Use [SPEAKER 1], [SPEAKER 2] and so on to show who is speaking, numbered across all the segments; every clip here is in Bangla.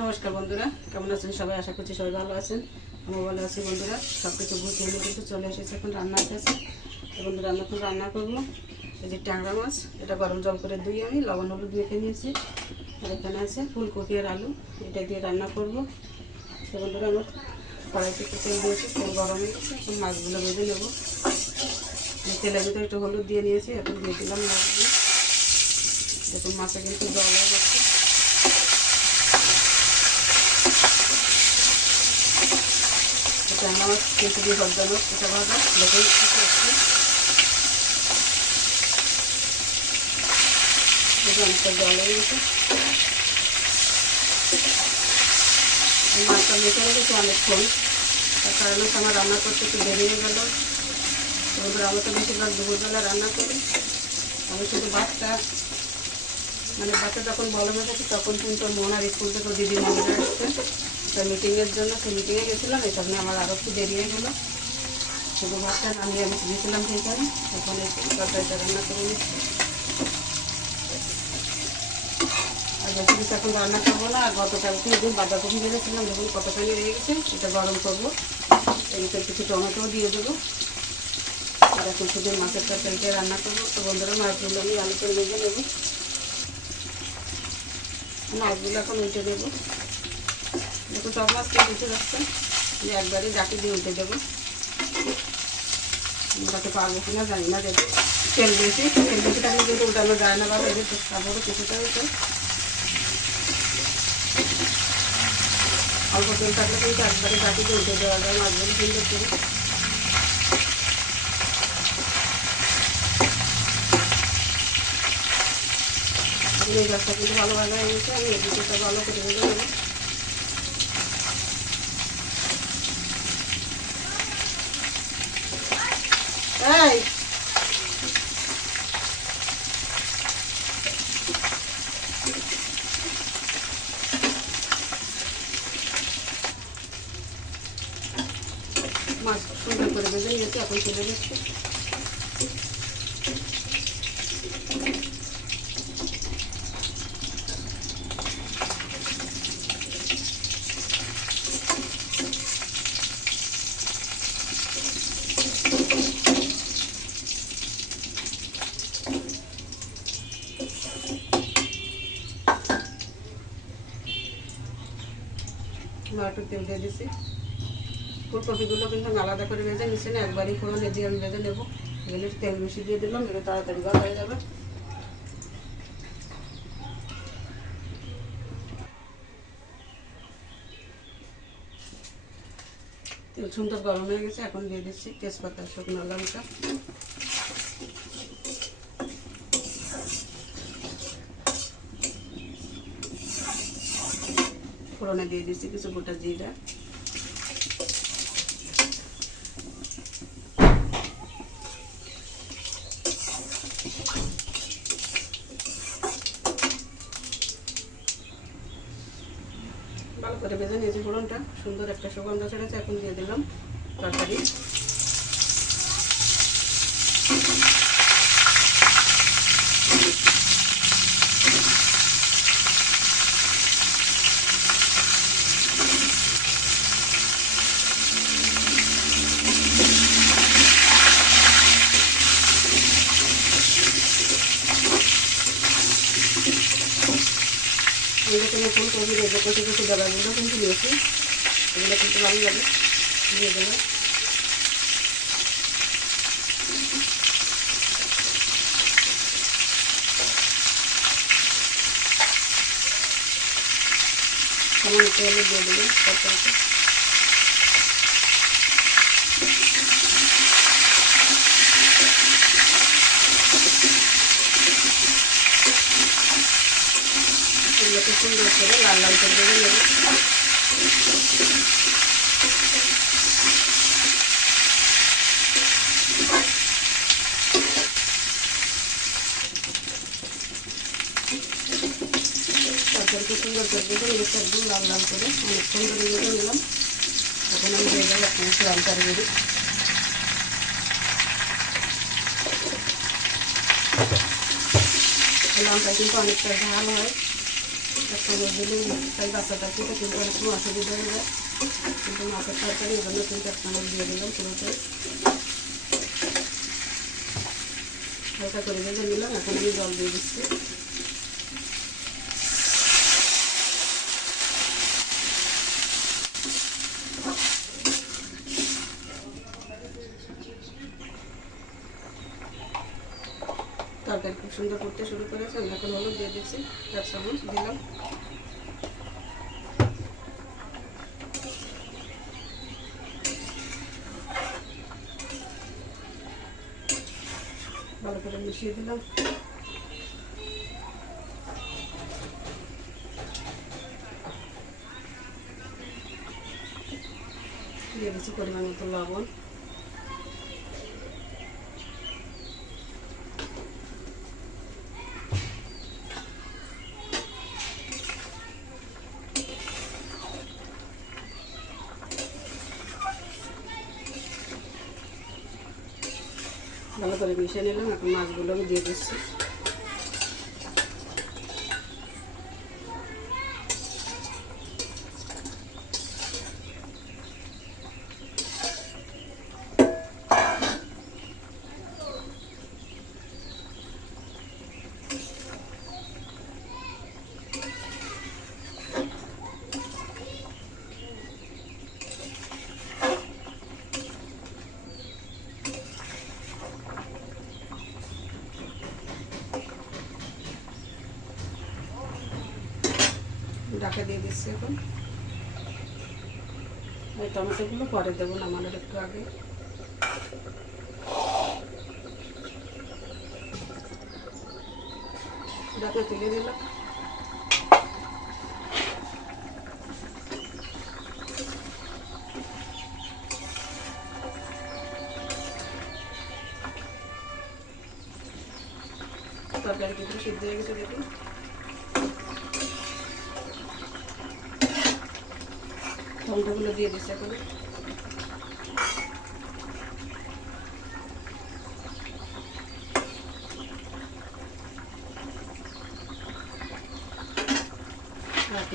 [SPEAKER 1] নমস্কার বন্ধুরা, কেমন আছেন সবাই? আশা করছি সবাই ভালো আছেন। আমি ভালো আছি বন্ধুরা। সব কিছু গুছিয়ে নিয়ে কিন্তু চলে এসেছে এখন রান্নার কাছে। বন্ধুরা আমি এখন রান্না করব। এই যে ট্যাংরা মাছ, এটা গরম জল করে ধুই আমি লবণ হলুদ মেখে নিয়েছি আর এখানে আছে ফুলকপি আর আলু, এটা দিয়ে রান্না করব। তো বন্ধুরা, আমার কড়াইতে তেল দিয়েছি, তেল গরম হয়ে এখন মাছগুলো ভেজে নেব। তেলের ভিতরে একটু হলুদ দিয়ে নিয়েছি, এখন দিয়ে দিলাম মাছগুলো। দেখুন, মাছে কিন্তু জল আমার কিন্তু অনেকটা জল হয়ে গেছে। মাছটা অনেকক্ষণ। তার কারণে আমার রান্না করতে একটু দেরি হয়ে গেল। এবার তো বেশিরভাগ দুপুরবেলা রান্না করি। আমি শুধু বাচ্চা মানে বাচ্চা যখন হয়ে গেছে তখন কিন্তু মন আর স্কুল থেকে দিদি মন্দিরে আসছে। একটা মিটিংয়ের জন্য সেই মিটিংয়ে গেছিলাম, এই কারণে আমার আরও একটু দেরি হয়ে গেলো। শুধু ভাতটা নামিয়ে আমি দিয়েছিলাম সেইখানে ওখানে তরকারিটা রান্না করে নিচ্ছি। আর বেশি কিছু এখন রান্না করব না, আর গতকালকে একদিন বাঁধাকপি ভেবেছিলাম দেখুন কতখানি রয়ে গেছে, এটা গরম করব। ভিতরে কিছু টমেটো দিয়ে দেবো। আর এখন শুধু মাছের তরকারিটা রান্না করব। তো বন্ধুরা, মাছগুলো আমি আলু করে ভেজে নেব। মাছগুলো এখন উল্টে দেবো। দেখো সব মাছ কেটে উঠে যাচ্ছে। আমি একবারে জাকি দিয়ে উল্টে দেবো। উল্টাতে পারব জানি না দেবো তেল বেশি তেল বেশি কিন্তু উল্টানো যায় না এদের চেষ্টা কিছুটা অল্প তেল থাকলে কিন্তু একবারে জাকি দিয়ে উল্টে দেওয়া যায় মাছগুলো সুন্দর করে এই গাছটা কিন্তু ভালো ভালো হয়ে আমি এদিকে ভালো করে ভেজে নেব। এই মাছ সুন্দর করে ভেজে নিয়েছি এখন চলে যাচ্ছে বা একটু তেল দিয়ে দিছি। ফুলকপিগুলো কিন্তু আমি আলাদা করে ভেজে নিচ্ছি না, একবারই ফোড়নে দিয়ে আমি ভেজে নেব। এগুলো তেল বেশি দিয়ে দিলাম, এগুলো তাড়াতাড়ি ভালো হয়ে যাবে। তেল সুন্দর গরম হয়ে গেছে, এখন দিয়ে দিচ্ছি তেজপাতা, শুকনো লঙ্কা। ফোড়নে দিয়ে দিচ্ছি কিছু গোটা জিরা। ভালো করে ভেজে নিয়েছি ফোড়নটা। সুন্দর একটা সুগন্ধ ছেড়েছে, এখন দিয়ে দিলাম তরকারি। এগুলো কোনো ফুলকপি রয়েছে কচি কচি ডালাগুলো কিন্তু দিয়েছি। এগুলো কিন্তু ভালো লাগে। দিয়ে দেবো। সামান্য তেলে দিয়ে দেবেন তরকারিতে এগুলোকে সুন্দর করে লাল লাল করে ভেজে নেব তরকারিকে সুন্দর করে ভেজে নিয়েছি একদম লাল লাল লঙ্কা কিন্তু অনেকটা ঝাল হয়। তরকারি জল দিয়ে দিচ্ছি খুব সুন্দর করতে শুরু করেছে। আমি এখন হলুদ দিয়ে দিচ্ছি। এক চামচ দিলাম। ভালো করে মিশিয়ে দিলাম। দিয়ে দিচ্ছি পরিমাণ মতো লবণ। ভালো করে মিশিয়ে নিলাম এখন মাছগুলো আমি দিয়ে দিচ্ছি। ঢাকা দিয়ে দিচ্ছি এখন। এই টমেটোগুলো পরে দেবো নামানোর একটু আগে। ঢাকা তুলে দিলাম। তরকারি কিন্তু সিদ্ধ হয়ে গেছে দেখুন। টমেটোগুলো দিয়ে দিচ্ছি এখন।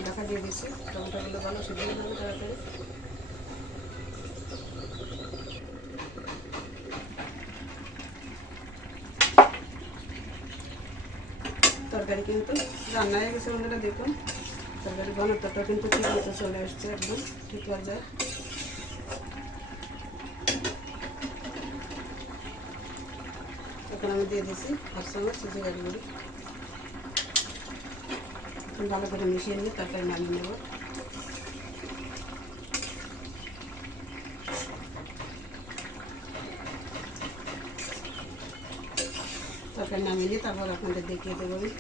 [SPEAKER 1] টাকা দিয়ে দিচ্ছি ভালো হয়ে তাড়াতাড়ি। তরকারি কিন্তু রান্না হয়ে গেছে বন্ধুরা, দেখুন। তরকারি ঘনত্বটা কিন্তু ঠিক মতো চলে আসছে একদম, ঠিক পর্যায়ে। এখন আমি দিয়ে দিচ্ছি হাফ চামচ সিজি গাড়ি গুঁড়ি। এখন ভালো করে মিশিয়ে নিয়ে তরকারি নামিয়ে নেব। তরকারি নামিয়ে নিয়ে তারপর আপনাদের দেখিয়ে দেবো আমি।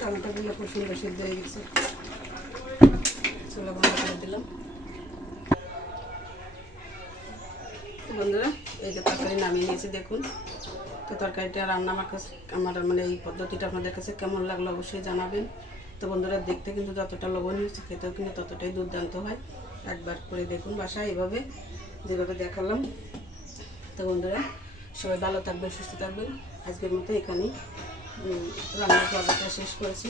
[SPEAKER 1] টমেটোগুলো খুব সুন্দর সিদ্ধ হয়ে গেছে। চুলা বন্ধ করে দিলাম। বন্ধুরা, এই যে তরকারি নামিয়ে নিয়েছি, দেখুন। তো তরকারিটা রান্না আমার কাছে, আমার মানে এই পদ্ধতিটা আপনাদের কাছে কেমন লাগল অবশ্যই জানাবেন। তো বন্ধুরা, দেখতে কিন্তু যতটা লবণীয় হচ্ছে খেতেও কিন্তু ততটাই দুর্দান্ত হয়। একবার করে দেখুন বাসায়, এভাবে যেভাবে দেখালাম। তো বন্ধুরা, সবাই ভালো থাকবেন, সুস্থ থাকবেন। আজকের মতো এখানেই। রান্নার পর্বটা শেষ করেছি।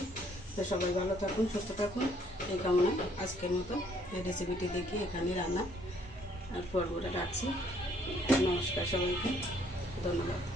[SPEAKER 1] তো সবাই ভালো থাকুন, সুস্থ থাকুন। এই কামনা আজকের মতো এই রেসিপিটি দেখি এখানে রান্না আর পর্বটা রাখছি। নমস্কার সবাইকে, ধন্যবাদ।